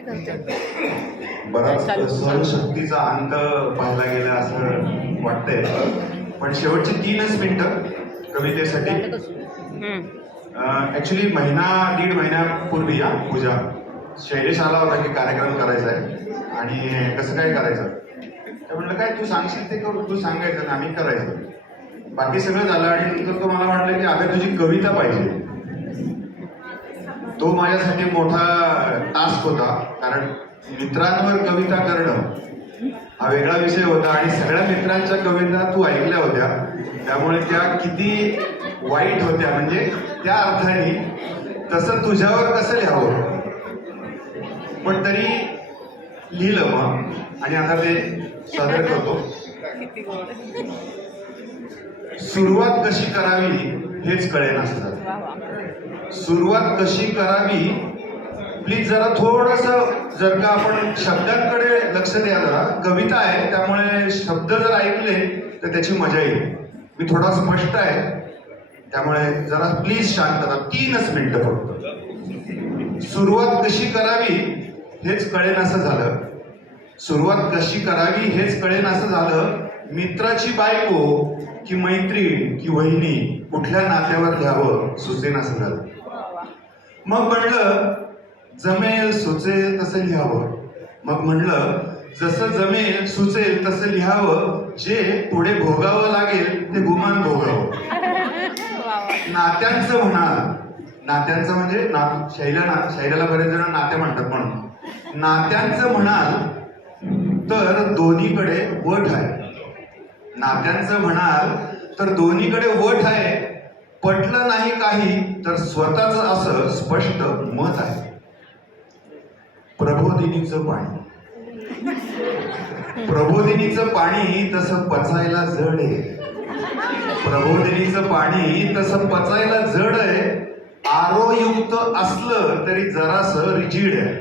ते करते बराच सहनशक्तीचा अंत पाहायला गेला असं वाटतंय. पण शेवटची तीनच मिनिटं कवितेसाठी. ऍक्च्युली महिना दीड महिन्यापूर्वी या पूजा. शैलेश आला होता की कार्यक्रम करायचा आहे. आणि कसं काय करायचं? तर म्हटलं काय तू सांगशील ते करू तू सांगायचं आणि आम्ही करायचं. बाकी सगळं झालं आणि नंतर तो मला म्हटलं की अगं तुझी कविता पाहिजे. तो माझ्यासाठी मोठा टास्क होता कारण मित्रांवर कविता करणं हा वेगळा विषय होता आणि सगळ्या मित्रांच्या कविता तू ऐकल्या होत्या. त्यामुळे त्या किती वाईट होत्या. म्हणजे त्या अर्थाने तसं तुझ्यावर कसं लिहावं? पण तरी लिहिलं मग. आणि आता ते सादर करतो. सुरुवात कशी करावी हेच कळे नसतात सुरुवात कशी करावी प्लीज जरा थोडस जर का आपण शब्दांकडे लक्ष द्या जरा. कविता आहे त्यामुळे शब्द जर ऐकले तर त्याची मजा येईल. मी थोडा स्पष्ट आहे. त्यामुळे जरा प्लीज शांत करा. तीनच मिनिटं फक्त. सुरुवात कशी करावी हेच कळेन असं झालं. सुरुवात कशी करावी हेच कळेन असं झालं. मित्राची बायको की मैत्रीण की वहिनी कुठल्या नात्यावर घ्यावं सुचेन असं झालं. मग म्हणलं जमेल सुचेल तसं लिहावं. मग म्हणलं जसं जमेल सुचेल तसं लिहावं. जे पुढे भोगावं लागेल ते गुमान भोगावं. नात्यांचं म्हणाल. नात्यांचं म्हणजे ना शैला ना शैलाला बरेच जण नाते म्हणतात म्हणून. नात्यांचं म्हणाल तर दोन्हीकडे वट आहे. नात्यांचं म्हणाल तर दोन्हीकडे वट आहे. पटलं नाही काही तर स्वतःच असं स्पष्ट मत आहे. प्रबोधिनीचं पाणी. प्रबोधिनीचं पाणी तसं पचायला जड आहे. प्रबोधिनीचं पाणी तसं पचायला जड आहे. आरो युक्त असलं तरी जरास रिजिड आहे.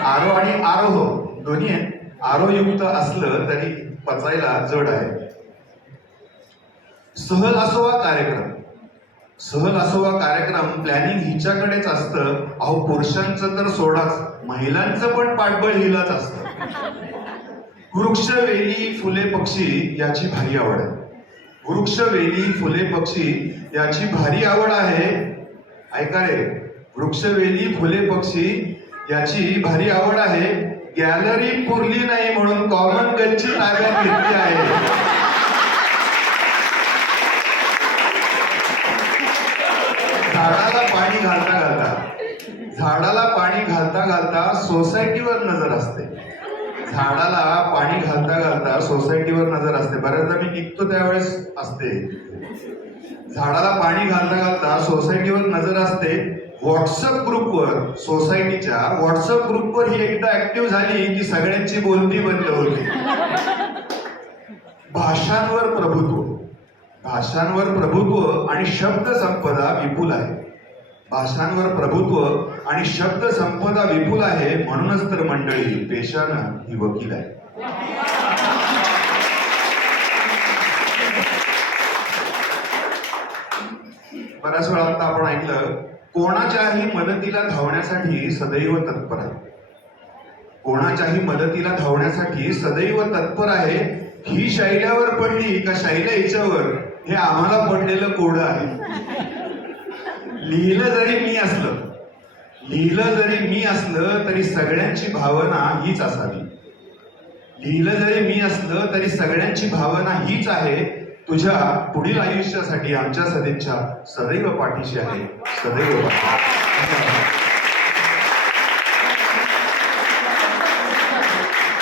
आरो आणि आरोह दोन्ही आहे. आरो युक्त असलं तरी पचायला जड आहे. सहल असोवा कार्यक्रम. सहल असोवा कार्यक्रम प्लॅनिंग हिच्याकडेच असतं. अहो पुरुषांचं तर सोडाच. महिलांचं पण पाठबळ हिलाच असतं. वृक्ष वेली फुले पक्षी याची भारी आवड आहे. वृक्ष वेली फुले पक्षी याची भारी आवड आहे. ऐका रे वृक्ष वेली फुले पक्षी याची भारी आवड आहे. गॅलरी पुरली नाही म्हणून कॉमन गच्ची ताब्यात घेतली आहे झाडाला पाणी घालता घालता. झाडाला पाणी घालता घालता सोसायटीवर नजर असते. झाडाला पाणी घालता घालता सोसायटीवर नजर असते. बऱ्याचदा मी निघतो त्यावेळेस असते. झाडाला पाणी घालता घालता सोसायटीवर नजर असते. व्हॉट्सअप ग्रुपवर सोसायटीच्या व्हॉट्सअप ग्रुपवर ही एकदा ऍक्टिव्ह झाली की सगळ्यांची बोलती बंद होती. भाषांवर प्रभुत्व. भाषांवर प्रभुत्व आणि शब्द संपदा विपुल आहे. भाषांवर प्रभुत्व आणि शब्द संपदा विपुल आहे म्हणूनच तर मंडळी पेशानं ही वकील आहे. बऱ्याच वेळा आता आपण ऐकलं कोणाच्याही मदतीला धावण्यासाठी सदैव तत्पर आहे. कोणाच्याही मदतीला धावण्यासाठी सदैव तत्पर आहे. ही शैल्यावर पडली का शैल्या हिच्यावर हे आम्हाला पडलेलं कोड आहे. लिहिलं जरी मी असलं लिहिलं जरी मी असलं तरी सगळ्यांची भावना हीच असावी. लिहिलं जरी मी असलं तरी सगळ्यांची भावना हीच आहे. तुझ्या पुढील आयुष्यासाठी आमच्या सदिच्छा सदैव पाठीशी आहे. सदैव पाठीशी.